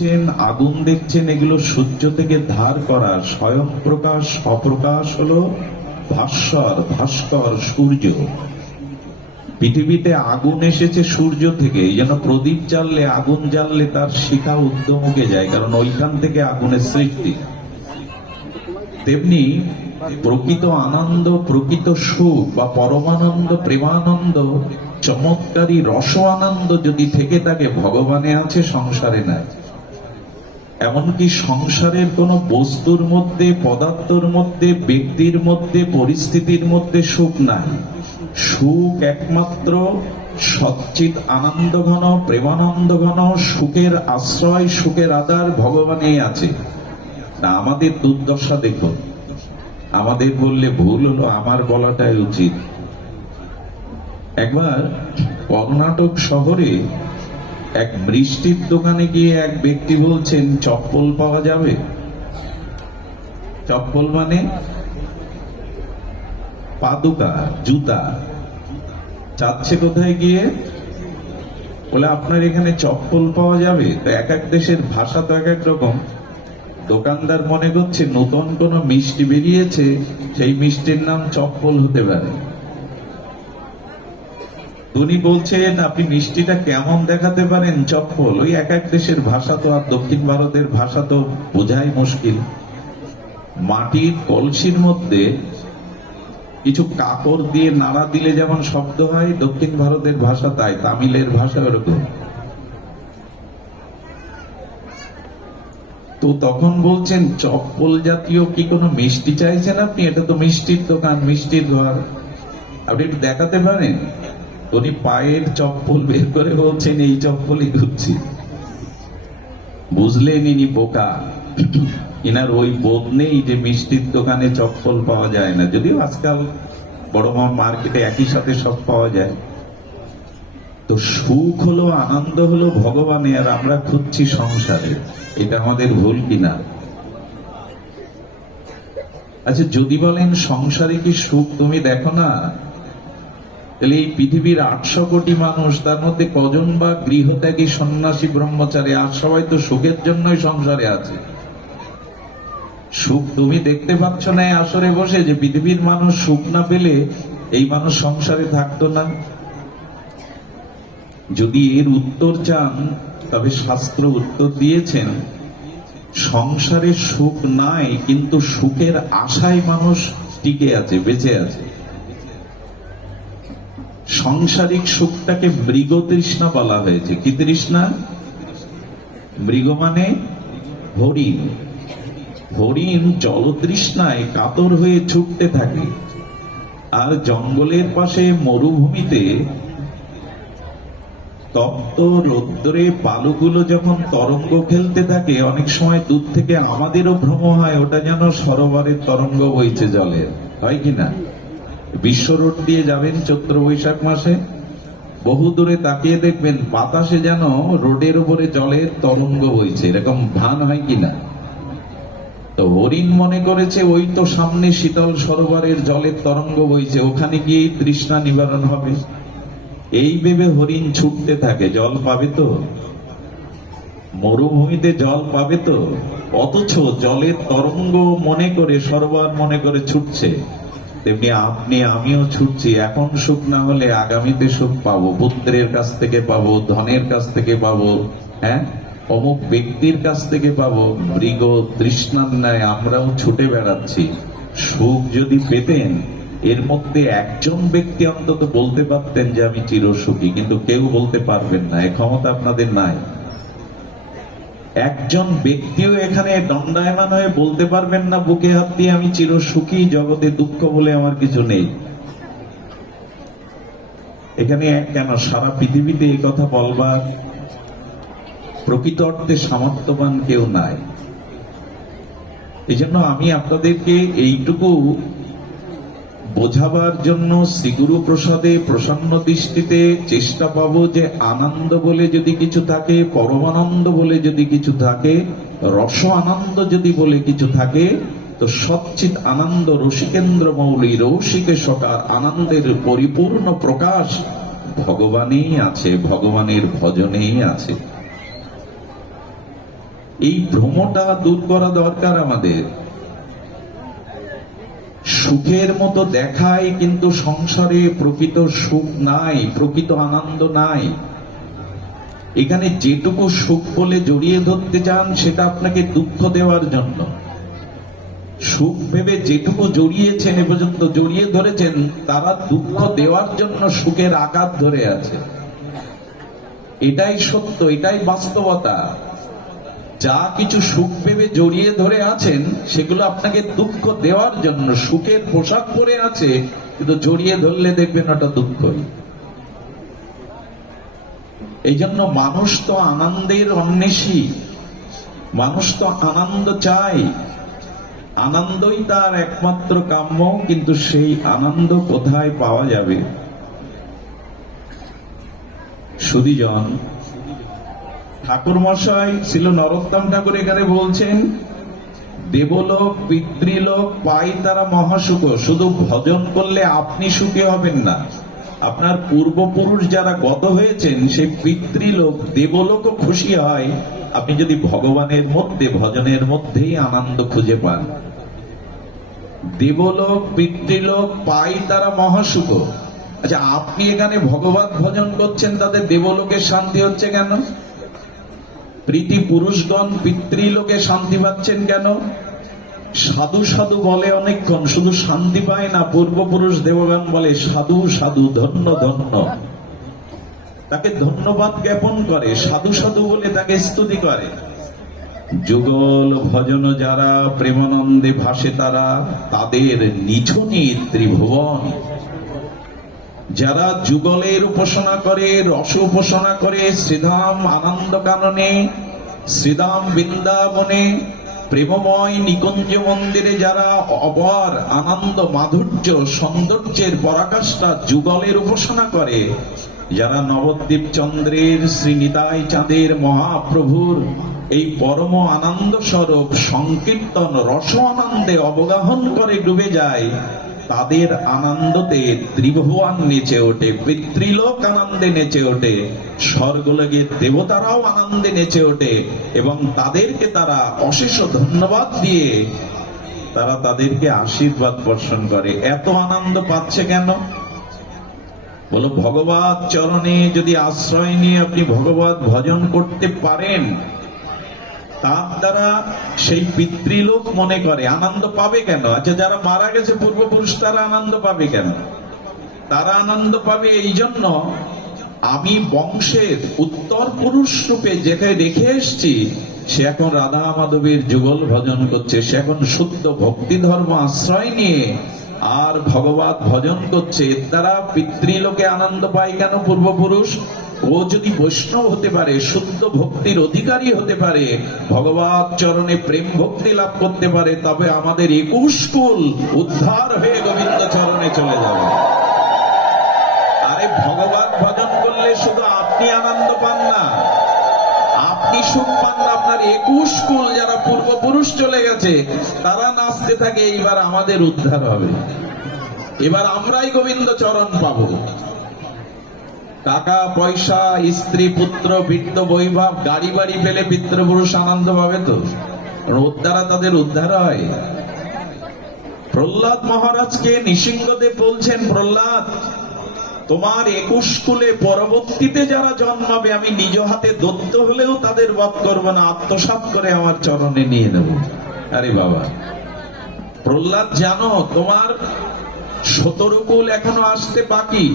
দেখছেন, আগুন দেখছেন, এগুলো সূর্য থেকে ধার করা, স্বয়ং প্রকাশ, অপ্রকাশ হলো ভাস্বর, ভাস্কর সূর্য। পৃথিবীতে আগুন এসেছে সূর্য থেকে, এই জন্য প্রদীপ জ্বাললে, আগুন জ্বাললে তার শিখা উদ্যমকে যায়, কারণ ওইখান থেকে আগুনের সৃষ্টি। তেমনি প্রকৃত আনন্দ, প্রকৃত সুখ বা পরমানন্দ, প্রেমানন্দ, চমৎকারী রস আনন্দ যদি থেকে থাকে, ভগবানে আছে, সংসারে নাই। এমনকি সংসারের কোন বস্তুর মধ্যে, পদার্থর মধ্যে, ব্যক্তির মধ্যে, পরিস্থিতির মধ্যে সুখ নাই। সুখ একমাত্র সচ্চিত আনন্দ ঘন প্রেমানন্দ ঘন সুখের আশ্রয়, সুখের আধার ভগবানেই আছে। না আমাদের দুর্দশা দেখুন। আমাদের বললে ভুল হলো, আমার বলাটাই উচিত। একবার কর্ণাটক শহরে এক বৃষ্টির দোকানে গিয়ে এক ব্যক্তি বলছেন, চপ্পল পাওয়া যাবে? চপ্পল মানে পাদুকা, জুতা। চাচ্ছে কোথায় গিয়ে? বলে, আপনার এখানে চপ্পল পাওয়া যাবে? তো এক এক দেশের ভাষা তো এক এক রকম। দোকানদার মনে করছে, নতুন কোন মিষ্টি বেরিয়েছে, সেই মিষ্টির নাম চপ্পল হতে পারে। উনি বলছেন, আপনি মিষ্টিটা কেমন দেখাতে পারেন? চপ্পল। ওই এক এক দেশের ভাষা তো, আর দক্ষিণ ভারতের ভাষা তো বোঝাই মুশকিল। মাটির কলসির মধ্যে কিছু কাপড় দিয়ে নাড়া দিলে যেমন শব্দ হয়, দক্ষিণ ভারতের ভাষা তাই, তামিলের ভাষা ওরকম। তো তখন বলছেন, চপ্পল জাতীয় কি কোনো মিষ্টি চাইছেন আপনি? এটা তো মিষ্টির দোকান, মিষ্টির ঘর। আপনি একটু দেখাতে পারেন? উনি পায়ের চপ্পল বের করে বলছেন, এই চপ্পলই ঘুরছি বুঝলেন ইনি বোকা। ইনার ওই বোধ নেই যে মিষ্টির দোকানে চপ্পল পাওয়া যায় না। যদিও আজকাল বড় বড় মার্কেটে একই সাথে সব পাওয়া যায়। তো সুখ হলো, আনন্দ হলো ভগবানে আর আমরা খুঁজছি সংসারে এটা আমাদের ভুল কিনা? আচ্ছা যদি বলেন সংসারে কি সুখ তুমি দেখো না তাহলে এই পৃথিবীর আটশো কোটি মানুষ, তার মধ্যে কজন বা গৃহত্যাগী সন্ন্যাসী, ব্রহ্মচারী, আর সবাই তো সুখের জন্যই সংসারে আছে? সুখ তুমি দেখতে পাচ্ছ না আসরে বসে যে পৃথিবীর মানুষ সুখ না পেলে এই মানুষ সংসারে থাকতো না? যদি এর উত্তর চান, তবে শাস্ত্র উত্তর দিয়েছেন, সংসারে সুখ নাই, কিন্তু সুখের আশায় মানুষ টিকে আছে, বেঁচে আছে। সাংসারিক সুখটাকে মৃগ তৃষ্ণা বলা হয়েছে। কি তৃষ্ণা? মৃগ মানে হরিণ। হরিণ জলতৃষ্ণায় কাতর হয়ে ছুটতে থাকে। আর জঙ্গলের পাশে মরুভূমিতে তপ্ত রৌদ্রে বালুগুলো যখন তরঙ্গ খেলতে থাকে, অনেক সময় দূর থেকে আমাদেরও ভ্রম হয়, ওটা যেন সরোবরের তরঙ্গ বইছে জলের। হয় কি না? বিশ্ব রোড দিয়ে যাবেন চৈত্র বৈশাখ মাসে। বহু দূরে তাকিয়ে দেখবেন বাতাসে যেন রোডের উপরে জলের তরঙ্গ বইছে। এরকম ভান হয় কিনা? তো হরিণ মনে করেছে, ওই তো সামনে শীতল সরোবরের জলের তরঙ্গ বইছে, ওখানে গিয়েই তৃষ্ণা নিবারণ হবে। এই ভেবে হরিণ ছুটতে থাকে, জল পাবে তো? মরুভূমিতে জল পাবে তো? অথচ জলের তরঙ্গ মনে করে, সরোবর মনে করে ছুটছে। তেমনি আপনি, আমিও ছুটছি। এখন সুখ না হলে আগামীতে সুখ পাবো। পুত্রের কাছ থেকে পাবো, ধনের কাছ থেকে পাবো হ্যাঁ? অমুক ব্যক্তির কাছ থেকে পাবো। মৃগ তৃষ্ণার ন্যায় আমরাও ছুটে বেড়াচ্ছি। সুখ যদি পেতেন, এর মধ্যে একজন ব্যক্তি অন্তত বলতে পারতেন যে আমি চিরসুখী, কিন্তু কেউ বলতে পারবেন না। এ ক্ষমতা আপনাদের নাই। একজন ব্যক্তিও এখানে দণ্ডায়মান হয়ে বলতে পারবেন না, বুকে হাত দিয়ে আমি চির সুখী, জগতে দুঃখ বলে আমার কিছু নেই। এখানে কেন সারা পৃথিবীতে এই কথা বলবার প্রকৃত অর্থে সামর্থ্যবান কেউ নাই। এই জন্য আমি আপনাদেরকে এইটুকু বোঝাবার জন্য শ্রীগুরু প্রসাদে প্রসন্ন দৃষ্টিতে চেষ্টা পাবো যে আনন্দ বলে যদি কিছু থাকে, পরমানন্দ বলে যদি কিছু থাকে, রস আনন্দ যদি বলে কিছু থাকে, তো সচ্চিত আনন্দ রসিকেন্দ্র মৌলী রৌসিকে সকার আনন্দের পরিপূর্ণ প্রকাশ ভগবানেই আছে, ভগবানের ভজনেই আছে। এই ভ্রমটা দূর করা দরকার আমাদের। সুখের মতো দেখায়, কিন্তু সংসারে প্রকৃত সুখ নাই, প্রকৃত আনন্দ নাই। এখানে যেটুকু সুখ বলে জড়িয়ে ধরতে চান, সেটা আপনাকে দুঃখ দেওয়ার জন্য। সুখ ভেবে যেটুকু জড়িয়েছেন, এ পর্যন্ত জড়িয়ে ধরেছেন, তারা দুঃখ দেওয়ার জন্য সুখের আঘাত ধরে আছে। এটাই সত্য, এটাই বাস্তবতা। যা কিছু সুখ ভেবে জড়িয়ে ধরে আছেন, সেগুলো আপনাকে দুঃখ দেওয়ার জন্য সুখের পোশাক পরে আছে, কিন্তু জড়িয়ে ধরলে দেখবেন ওটা দুঃখই। এই জন্য মানুষ তো আনন্দের অন্বেষী, মানুষ তো আনন্দ চায়। আনন্দই তার একমাত্র কাম্য, কিন্তু সেই আনন্দ কোথায় পাওয়া যাবে? সুদীজন ঠাকুর মশাই ছিল নরোত্তম ঠাকুর এখানে বলছেন, দেবলোক, পিতৃলোক পাই তারা মহাসুখ, শুধু ভজন করলে আপনি সুখী হবেন না। আপনার পূর্বপুরুষ যারা গত হয়েছেন সেই পিতৃলোক দেবলোকও খুশি হয়। আপনি যদি ভগবানের মধ্যে, ভজনের মধ্যেই আনন্দ খুঁজে পান। দেবলোক, পিতৃলোক পাই তারা মহাসুখ আচ্ছা আপনি এখানে ভগবত ভজন করছেন, তাদের দেবলোকের শান্তি হচ্ছে কেন? প্রীতি পুরুষগণ, পিতৃলোকে শান্তি পাচ্ছেন কেন? সাধু সাধু বলে অনেকক্ষণ, শুধু শান্তি পায় না, পূর্বপুরুষ দেবগণ বলে, সাধু সাধু ধন্য ধন্য। তাকে ধন্যবাদ জ্ঞাপন করে, সাধু সাধু বলে তাকে স্তুতি করে। যুগল ভজন যারা, প্রেমানন্দে ভাসে তারা, তাদের নিছনি ত্রিভুবন। যারা যুগলের উপাসনা করে, রস উপাসনা করে, শ্রীধাম আনন্দ কাননে, শ্রীধাম বৃন্দাবনে, প্রেমময় নিকুঞ্জ মন্দিরে যারা অবর আনন্দ, মাধুর্য, সৌন্দর্যের পরাকাষ্ঠা যুগলের উপাসনা করে, যারা নবদ্বীপ চন্দ্রের, শ্রীনিতাই চাঁদের মহাপ্রভুর এই পরম আনন্দ স্বরূপ সংকীর্তন, রস আনন্দে অবগাহন করে ডুবে যায় তাদের আনন্দতে ত্রিভুবন নেচে ওঠে, পিতৃলোক আনন্দে নেচে ওঠে স্বর্গলোকের দেবতারাও আনন্দে নেচে ওঠে এবং তাদেরকে তারা অশেষ ধন্যবাদ দিয়ে তারা তাদেরকে আশীর্বাদ বর্ষণ করে। এত আনন্দ পাচ্ছে কেন? বলো, ভগবত চরণে যদি আশ্রয় নিয়ে আপনি ভগবত ভজন করতে পারেন তার দ্বারা সেই পিতৃলোক মনে করে, আনন্দ পাবে কেন? আচ্ছা যারা মারা গেছে পূর্বপুরুষ, তারা আনন্দ পাবে কেন? তারা আনন্দ পাবে এই জন্য আমি বংশের উত্তর পুরুষ রূপে যেখানে রেখে এসছি, সে এখন রাধা মাধবের যুগল ভজন করছে। সে এখন শুদ্ধ ভক্তি ধর্ম আশ্রয় নিয়ে আর ভগবত ভজন করছে। এর দ্বারা পিতৃলোকে আনন্দ পায় কেন পূর্বপুরুষ? ও যদি বৈষ্ণব হতে পারে, শুদ্ধ ভক্তির অধিকারী হতে পারে ভগবত চরণে প্রেম ভক্তি লাভ করতে পারে, তবে আমাদের একুশ কুল উদ্ধার হয়ে গোবিন্দ চরণে চলে যাবে। আরে ভগবত ভজন করলে শুধু আপনি আনন্দ পান না, আপনি সুখ পান না, আপনার একুশ কুল যারা পূর্বপুরুষ চলে গেছে, তারা নাচতে থাকে, এইবার আমাদের উদ্ধার হবে। এবার আমরাই গোবিন্দ চরণ পাবো। টাকা পয়সা স্ত্রী, পুত্র বৃত্ত বৈভব গাড়ি বাড়ি পেলে পিতৃপুরুষ আনন্দ পাবে তো দ্বারা তাদের উদ্ধার হয়। প্রহ্লাদ মহারাজকে নৃসিংহদেব বলছেন, প্রহ্লাদ, তোমার একুশ কুলে পরবর্তীতে যারা জন্মাবে, আমি নিজ হাতে দত্ত হলেও তাদের বধ করব না, আত্মসাৎ করে আমার চরণে নিয়ে নেব। আরে বাবা, প্রহ্লাদ জানো, তোমার সতেরো কুল এখনও আসতে বাকি।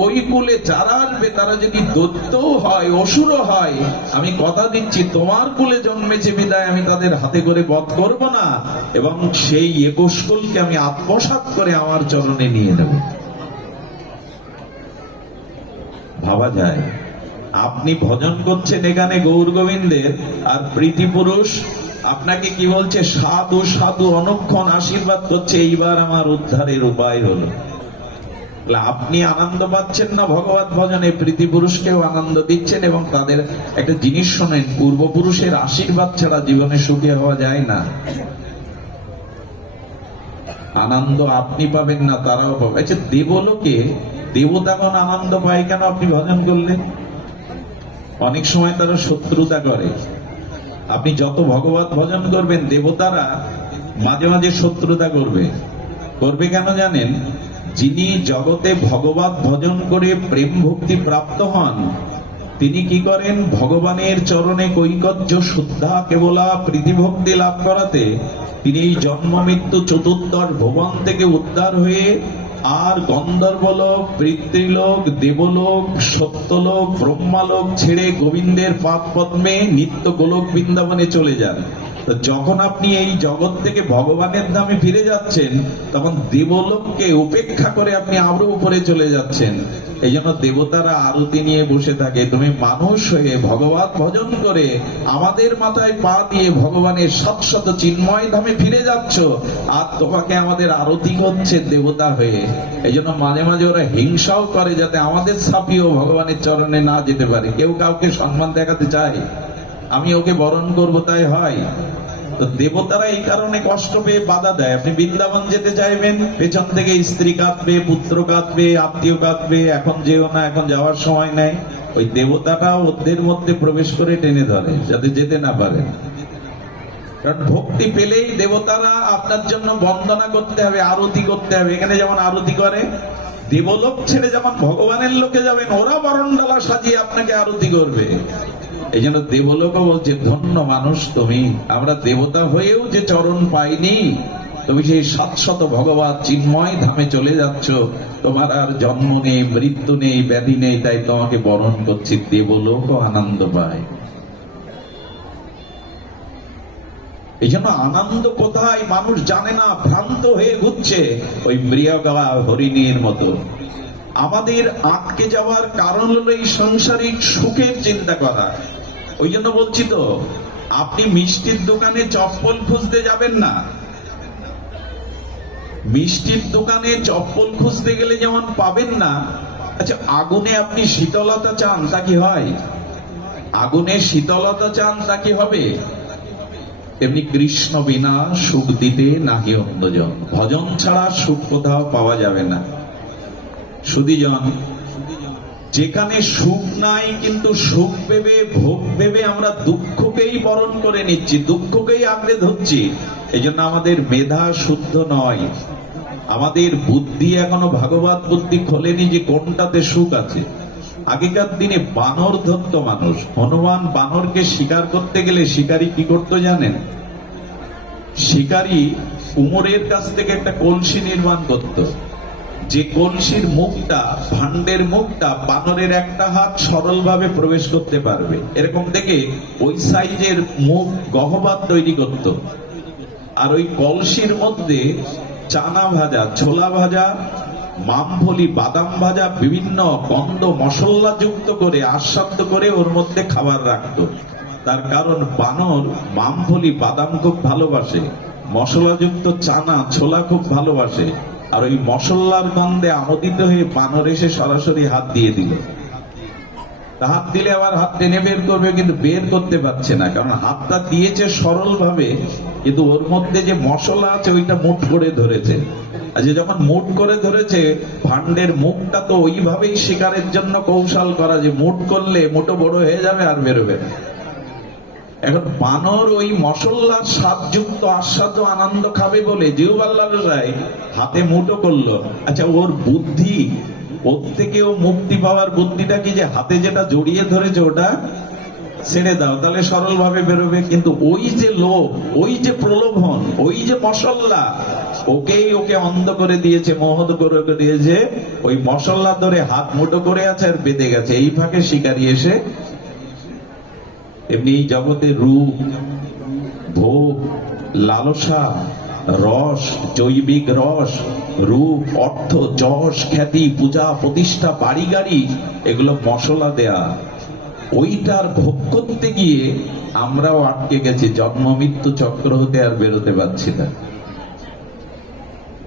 ওই কুলে যারা আসবে, তারা যদি দৈত্য হয় অসুর হয়, আমি কথা দিচ্ছি, তোমার কুলে জন্মেছে বিদায়, আমি তাদের হাতে করে বধ করব না, এবং সেই একুশ কুলকে আমি আত্মসাৎ করে আমার চরণে নিয়ে নেব। ভাবা যায়, আপনি ভজন করছেন এখানে গৌর গোবিন্দের, আর প্রীতি পুরুষ আপনাকে কি বলছে, সাধু সাধু, অনক্ষণ আশীর্বাদ করছে, এইবার আমার উদ্ধারের উপায় হলো। আপনি আনন্দ পাচ্ছেন না ভগবত ভজনে? প্রীতি পুরুষকেও আনন্দ দিচ্ছেন এবং তাদের একটা জিনিস শোনেন, পূর্বপুরুষের আশীর্বাদ ছাড়া জীবনে সুখী হওয়া যায় না। আনন্দ আপনি পাবেন না, তারাও পাবে। আচ্ছা দেবলোকে দেবতাগণ আনন্দ পায় কেন আপনি ভজন করলেন অনেক সময় তারা শত্রুতা করে। আপনি যত ভগবত ভজন করবেন, দেবতারা মাঝে মাঝে শত্রুতা করবে। করবে কেন জানেন? যিনি জগতে ভগবত ভজন করে প্রেম ভক্তি প্রাপ্ত হন, তিনি কি করেন? ভগবানের চরণে কৈকর্য শুদ্ধা কেবলা প্রীতিভক্তি লাভ করাতে তিনি এই জন্ম মৃত্যু চতুর্দশ ভুবন থেকে উদ্ধার হয়ে আর গন্ধর্বলোক, পিতৃলোক, দেবলোক, সত্যলোক, ব্রহ্মালোক ছেড়ে গোবিন্দের পাদ পদ্মে নিত্য গোলক বৃন্দাবনে চলে যান। যখন আপনি এই জগৎ থেকে ভগবানের ধামে ফিরে যাচ্ছেন, তখন দেবলোককে উপেক্ষা করে আপনি আরও উপরে চলে যাচ্ছেন। এই জন্য দেবতারা আরতি নিয়ে বসে থাকে। তুমি মানুষ হয়ে ভগবান ভজন করে আমাদের মাথায় পা দিয়ে ভগবানের শত শত চিন্ময় ধামে ফিরে যাচ্ছ আর তোমাকে আমাদের আরতি করছে দেবতা হয়ে। এই জন্য মাঝে মাঝে ওরা হিংসাও করে যাতে আমাদের ছাপিও ভগবানের চরণে না যেতে পারে। কেউ কাউকে সম্মান দেখাতে চায়? আমি ওকে বরণ করব, তাই হয়। তো দেবতারা এই কারণে কষ্ট পেয়ে বাধা দেয়। আপনি বৃন্দাবন যেতে চাইবেন, পেছন থেকে স্ত্রী কাঁদবে, পুত্র কাঁদবে, আত্মীয় কাঁদবে, এখন যেও না, এখন যাওয়ার সময় নেই। ওই দেবতাটা ওদের মধ্যে প্রবেশ করে টেনে ধরে, যাতে যেতে না পারে। কারণ ভক্তি পেলেই দেবতারা আপনার জন্য বন্দনা করতে হবে, আরতি করতে হবে। এখানে যেমন আরতি করে, দেবলোক ছেড়ে যেমন ভগবানের লোকে যাবেন, ওরা বরণডালা সাজিয়ে আপনাকে আরতি করবে। এই জন্য দেবলোকও বলছে, ধন্য মানুষ তুমি। আমরা দেবতা হয়েও যে চরণ পাইনি, তুমি সেই সাতশত ভগবান চিন্ময় ধামে চলে যাচ্ছ। তোমার আর জন্ম নেই, মৃত্যু নেই, ব্যাধি নেই, তাই তোমাকে বরণ করছি দেবলোকও আনন্দ পায়। এই জন্য আনন্দ কোথায়? মানুষ জানে না, ভ্রান্ত হয়ে ঘুরছে ওই মৃগা হরিণীর মতো। আমাদের আটকে যাওয়ার কারণ হলো এই সাংসারিক সুখের চিন্তা করা। ওই জন্য বলছি তো, আপনি মিষ্টির দোকানে চপ্পল খুঁজতে যাবেন না। মিষ্টির দোকানে চপ্পল খুঁজতে গেলে যেমন পাবেন না আচ্ছা আগুনে আপনি শীতলতা চান, তা কি হয়? আগুনে শীতলতা চান, তা কি হবে? তেমনি কৃষ্ণ বিনা সুখ দিতে নাহি অন্যজন ভজন ছাড়া সুখ কোথাও পাওয়া যাবে না। সুদীজন যেখানে সুখ নাই, কিন্তু সুখ ভেবে, ভোগ ভেবে আমরা দুঃখকেই বরণ করে নিচ্ছি, দুঃখকেই আঁকড়ে ধরছি। এই জন্য আমাদের মেধা শুদ্ধ নয়। আমাদের বুদ্ধি এখনও ভাগবত বুদ্ধি খোলেনি যে কোনটাতে সুখ আছে। আগেকার দিনে বানর ধরত মানুষ। হনুমান বানরকে শিকার করতে গেলে শিকারী কি করতো জানেন? শিকারী উমরের কাছ থেকে একটা কলসি নির্মাণ করত। যে কলসির মুখটা ভান্ডের মুখটা বানরের একটা হাত সরলভাবে প্রবেশ করতে পারবে। এরকম দেখে ওই সাইজের মুখ গহবাদ তৈরি করত। আর ওই কলসির মধ্যে চানা ভাজা, ছোলা ভাজা, মামফলি, বাদাম ভাজা, বিভিন্ন গন্ধ মশলা যুক্ত করে আস্বাদ্য করে ওর মধ্যে খাবার রাখতো। তার কারণ বানর মামফলি, বাদাম খুব ভালোবাসে, মশলাযুক্ত চানা, ছোলা খুব ভালোবাসে। আর ওই মশলার গন্ধে আমোদিত হয়ে বানর এসে সরাসরি হাত দিয়ে দিল। হাত দিলে আবার হাত টেনে বের করবে, কিন্তু বের করতে পারছে না, কারণ হাতটা দিয়েছে সরল ভাবে কিন্তু ওর মধ্যে যে মশলা আছে ওইটা মুঠ করে ধরেছে। আর যে যখন মুঠ করে ধরেছে ভান্ডের মুখটা তো ওইভাবেই শিকারের জন্য কৌশল করা যে মুঠ করলে মুঠো বড় হয়ে যাবে আর বেরোবে না। এখন বানর ওই মশল্লার স্বাদযুক্ত আস্বাদ আনন্দ খাবে বলে জিউবাল্লাহ রায় হাতে মুঠো করল। আচ্ছা ওর বুদ্ধি, ওর থেকেও মুক্তি পাওয়ার বুদ্ধিটা কি যে হাতে যেটা জড়িয়ে ধরেছে ওটা ছেড়ে দাও, তাহলে সরল ভাবে বেরোবে। কিন্তু ওই যে লোভ, ওই যে প্রলোভন, ওই যে মশল্লা, ওকেই ওকে অন্ধ করে দিয়েছে, মহৎ করে দিয়েছে। ওই মশল্লা ধরে হাত মুঠো করে আছে আর বেঁধে গেছে। এই ফাঁকে শিকারি এসে এমনি জগতে রূপ, ভোগ, লালসা, রস, জৈবিক রস, রূপ, অর্থ, যশ, খ্যাতি, পূজা, প্রতিষ্ঠা বাড়ি গাড়ি এগুলো মশলা দেয়া। ওইটার ভোগ করতে গিয়ে আমরাও আটকে গেছি, জন্ম, মৃত্যু চক্র হতে আর বেরোতে পারছি না।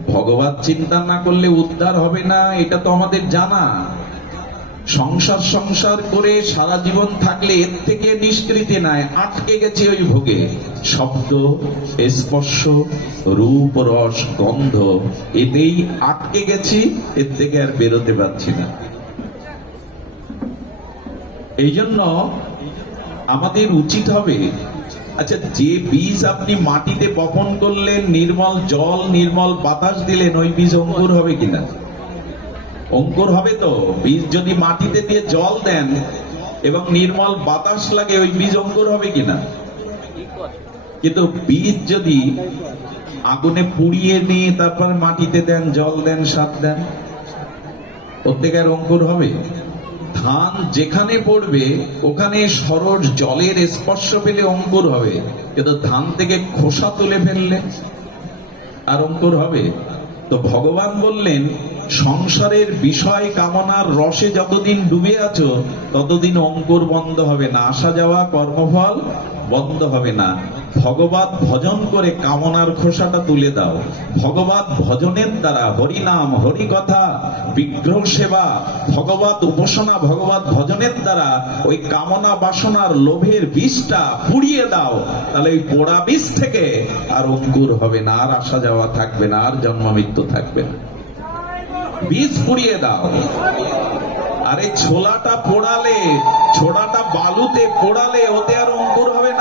ভগবত চিন্তা না করলে উদ্ধার হবে না, এটা তো আমাদের জানা। সংসার সংসার করে সারা জীবন থাকলে এর থেকে নিষ্কৃতি নাই, আটকে গেছে ওই ভোগে। শব্দ, স্পর্শ, রূপ, রস, গন্ধ, এতেই আটকে গেছি, এর থেকে আর বেরোতে পারছি না। এই জন্য আমাদের উচিত হবে আচ্ছা যে বীজ আপনি মাটিতে বপন করলেন, নির্মল জল, নির্মল বাতাস দিলেন, ওই বীজ অঙ্কুর হবে কিনা? অঙ্কুর হবে তো। বীজ যদি মাটিতে দিয়ে জল দেন এবং নির্মল বাতাস লাগে, ওই বীজ অঙ্কুর হবে কিনা কিন্তু বীজ যদি আগুনে পুড়িয়ে নিয়ে তারপর মাটিতে দেন, জল দেন, সার দেন, প্রত্যেকের অঙ্কুর হবে। ধান যেখানে পড়বে, ওখানে সরল জলের স্পর্শ পেলে অঙ্কুর হবে। কিন্তু ধান থেকে খোসা তুলে ফেললে আর অঙ্কুর হবে। তো ভগবান বললেন সংসারের বিষয় কামনার রসে যতদিন ডুবে আছো, ততদিন অঙ্কুর বন্ধ হবে না। আসা যাওয়া কর্মফল বন্ধ হবে না। ভগবত ভজন করে কামনার খোসাটা তুলে দাও। ভগবত ভজনের দ্বারা হরিনাম হরি কথা বিগ্রহ সেবা, ভগবত উপাসনা, ভগবত ভজনের দ্বারা ওই কামনা বাসনার লোভের বিষটা পুড়িয়ে দাও। তাহলে ওই পোড়া বীজ থেকে আর অঙ্কুর হবে না, আর আসা যাওয়া থাকবে না, আর জন্ম মৃত্যু থাকবে না। বীজ পুড়িয়ে দাও। আরে ছোলাটা পোড়ালে ছোড়াটা বালুতে পোড়ালে ওতে আর অঙ্কুর হবে